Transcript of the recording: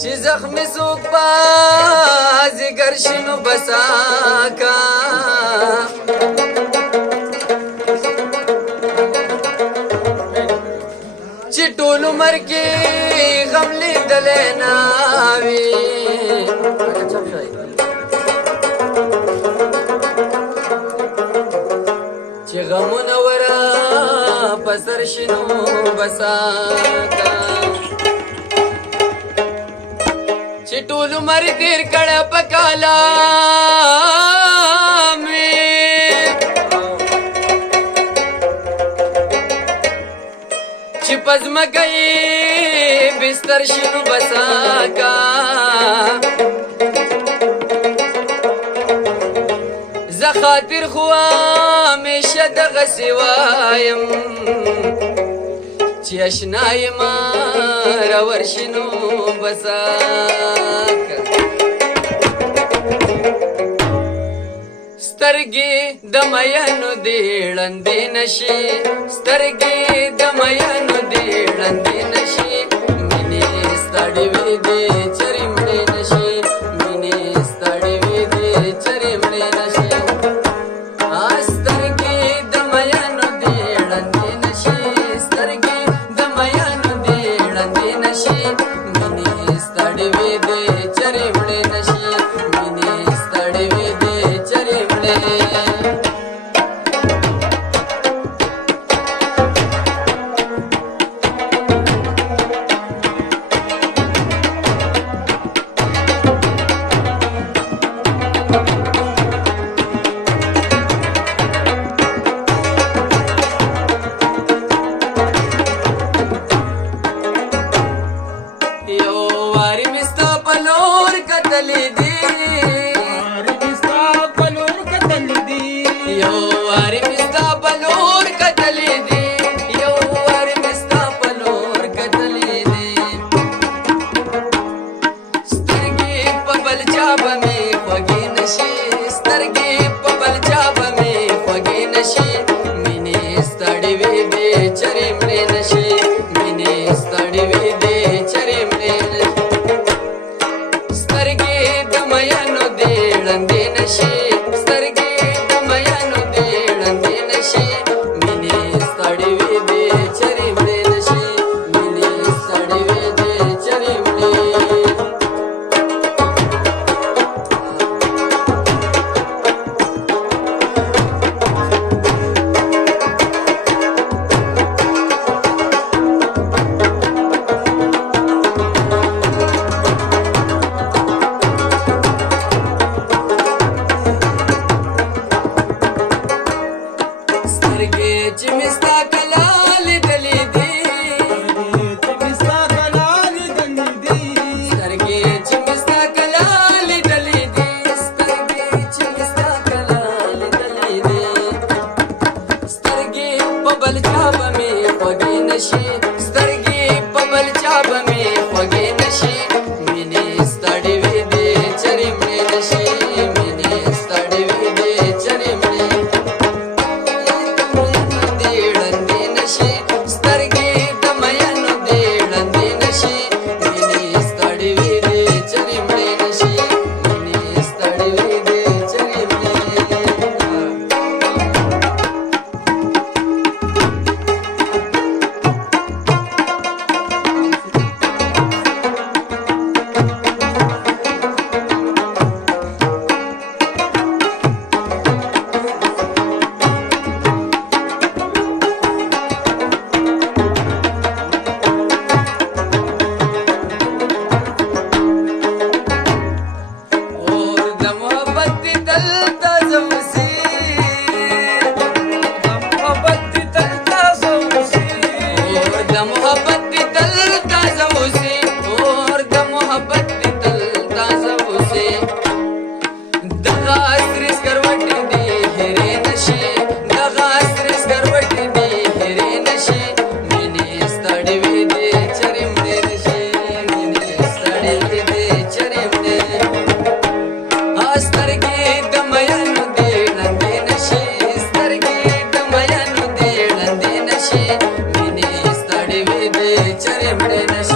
چې زخمي څوک په ځیګر شي نو بساکا چې ټول عمر کې غم لیدلی نه وي چې غمونه ورا په سر شي نو بساکا چې ټول عمر تیر کړه په کالام چې په ځمکه یې بستر شي نو بساکا زه خاطر خو همیشه دغسې وایم چې اشنا یما راورشي نو بساکا سترګې د مینو دې ړندې نشي سترګې د مینو دې ړندې نشي مینې ستړې وې دې چرې مړې نشي مینې ستړې وې دې چرې مړې نشي سترګې د مینو دې ړندې نشي سترګې د مینو دې ړندې نشي مینې ستړې وې دې چرې مړې نشي مینې ستړې وې دې چرې مړې चरे बड़े नशे